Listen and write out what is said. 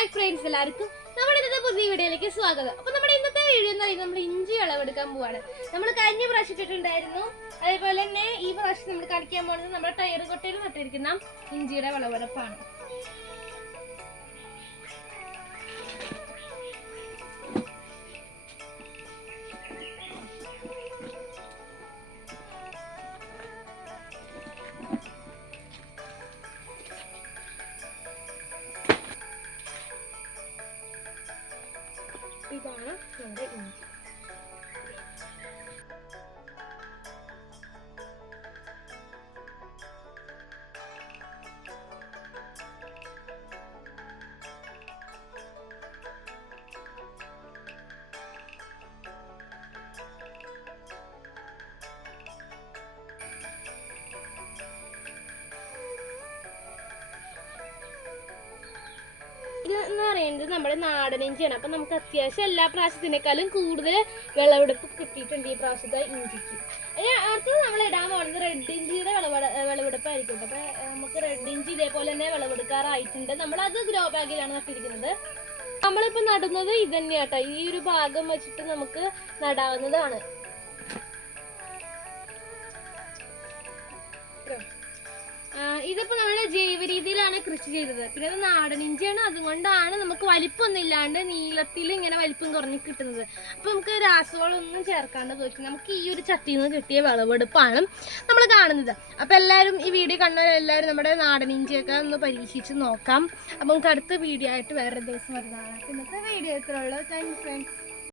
Hi friends, എല്ലാവർക്കും നമ്മുടെ ഇന്നത്തെ പുതിയ വീഡിയോയിലേക്ക് സ്വാഗതം. അപ്പോൾ നമ്മുടെ ഇന്നത്തെ വീഡിയോ എന്ന് പറയുന്നത് നമ്മൾ ഇഞ്ചി വിളവെടുക്കാൻ പോവാണ്. നമ്മൾ കഴിഞ്ഞ പ്രാവശ്യം ഇട്ടിട്ടുണ്ടായിരുന്നു. അതേപോലെ തന്നെ ഈ പ്രാവശ്യം നമ്മൾ കളിക്കാൻ പോകുന്നത് നമ്മുടെ ടയർ കൊട്ടയിൽ നട്ടിരിക്കുന്ന ഇഞ്ചിയുടെ വിളവെടുപ്പാണ്. ഇതാണ് നമ്മുടെ ഇഞ്ചി. ഇതെന്ന് പറയുന്നത് നമ്മുടെ നാടൻ ഇഞ്ചിയാണ്. അപ്പം നമുക്ക് അത്യാവശ്യം എല്ലാ പ്രാവശ്യത്തിനേക്കാളും കൂടുതൽ വിളവെടുപ്പ് കിട്ടിയിട്ടുണ്ട് ഈ പ്രാവശ്യത്തെ ഇഞ്ചിക്ക്. അടുത്തത് നമ്മൾ ഇടാൻ പോകുന്നത് റെഡ് ഇഞ്ചിയുടെ വിളവെടുപ്പായിരിക്കും. അപ്പം നമുക്ക് റെഡ് ഇഞ്ചി ഇതേപോലെ തന്നെ വിളവെടുക്കാറായിട്ടുണ്ട്. നമ്മളത് ഗ്രോ ബാഗിലാണ് നട്ടിരിക്കുന്നത്. നമ്മളിപ്പോൾ നടുന്നത് ഇത് തന്നെയാട്ടോ. ഈ ഒരു ഭാഗം വെച്ചിട്ട് നമുക്ക് നടാവുന്നതാണ്. ഇതിപ്പോ നമ്മുടെ ജൈവ രീതിയിലാണ് കൃഷി ചെയ്തത്. പിന്നെ അത് നാടൻ ഇഞ്ചിയാണ്, അതുകൊണ്ടാണ് നമുക്ക് വലിപ്പമൊന്നും ഇല്ലാണ്ട് നീളത്തിൽ ഇങ്ങനെ വലിപ്പം കുറഞ്ഞ് കിട്ടുന്നത്. അപ്പൊ നമുക്ക് രാസവളമൊന്നും ചേർക്കാണ്ട് നോക്കി നമുക്ക് ഈ ഒരു ചട്ടിയിൽ നിന്ന് കിട്ടിയ വിളവെടുപ്പാണ് നമ്മൾ കാണുന്നത്. അപ്പൊ എല്ലാവരും ഈ വീഡിയോ കണ്ടവരെല്ലാവരും നമ്മുടെ നാടൻ ഇഞ്ചിയൊക്കെ ഒന്ന് പരീക്ഷിച്ച് നോക്കാം. അപ്പൊ നമുക്ക് അടുത്ത വീഡിയോ ആയിട്ട് വേറൊരു ദിവസം വരുന്നതാണ്. ഇന്നത്തെ വീഡിയോ ഇത്രയുള്ളൂ. Thank you friends.